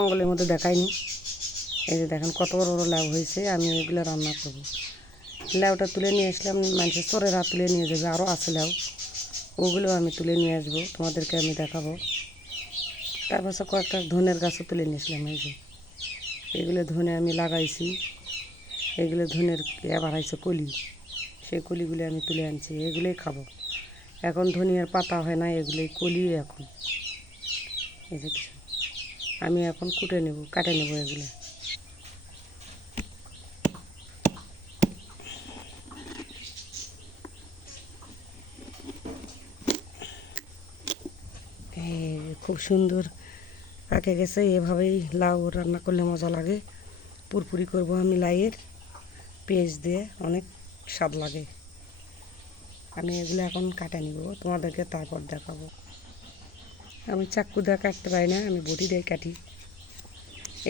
জঙ্গলের মধ্যে দেখাইনি। এই যে দেখেন কত বড় বড় লাউ হয়েছে। আমি এগুলো রান্না করব। লাউটা তুলে নিয়ে আসলাম, মানুষের চোরেরা তুলে নিয়ে যাবে। আরও আছে লাউ, ওগুলো আমি তুলে নিয়ে আসবো, তোমাদেরকে আমি দেখাবো। তারপর কয়েকটা ধনের গাছও তুলে নিয়েছিলাম। এই যে এগুলো ধনে আমি লাগাইছি, এগুলো ধনের বাড়াইছে কলি, সেই কলিগুলো আমি তুলে আনছি, এগুলোই খাবো। এখন ধনিয়ার পাতা হয় না, এগুলোই কলি। এখন এই যে আমি এখন কুটে নেব, কাটে নেব এগুলো। খুব সুন্দর পাকে গেছে। এভাবেই লাউ রান্না করলে মজা লাগে। পুরপুরি করব আমি লাউয়ের, পেঁয়াজ দিয়ে অনেক স্বাদ লাগে। আমি এগুলো এখন কাটে নিব, তোমাদেরকে তারপর দেখাবো। আমি চাকু দিয়ে কাটতে পারি না, আমি বটি দিয়ে কাটি।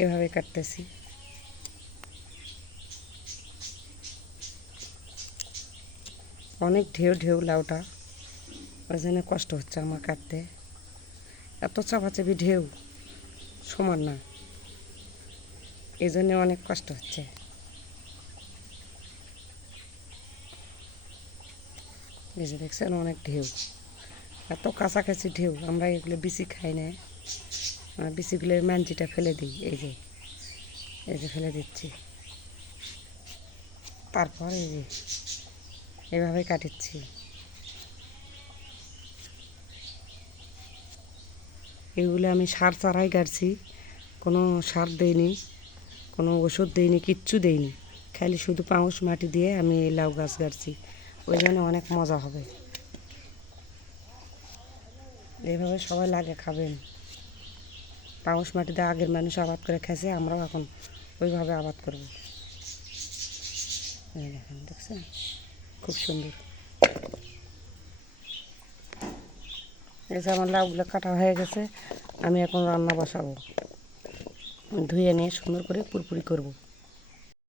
এভাবে কাটতেছি। অনেক ঢেউ ঢেউ লাউটা, ওই জন্য কষ্ট হচ্ছে আমার কাটতে। এত চাপাচাপি ঢেউ, সমান না, এই জন্যে অনেক কষ্ট হচ্ছে। এই যে দেখছেন অনেক ঢেউ, এত কাছাকাছি ঢেউ। আমরা এগুলো বিচি খাই না, আমরা বিচিগুলো মাঞ্জিটা ফেলে দিই। এই যে ফেলে দিচ্ছি। তারপর এই যে এভাবে কাটিচ্ছি। এগুলো আমি সার ছাড়াই কাটছি, কোনো সার দেইনি, কোনো ওষুধ দেইনি, কিচ্ছু দেইনি। খালি শুধু পাউশ মাটি দিয়ে আমি এই লাউ গাছ গাড়ছি। ওই জন্য অনেক মজা হবে। এইভাবে সবাই লাগে খাবেন। পাউশ মাটিতে আগের মানুষ আবাদ করে খাইছে, আমরাও এখন ওইভাবে আবাদ করব। এই দেখেন, দেখছেন খুব সুন্দর। এই যে আমার লাউগুলো কাটা হয়ে গেছে, আমি এখন রান্না বসাবো। ধুয়ে নিয়ে সুন্দর করে পুরপুরি করব।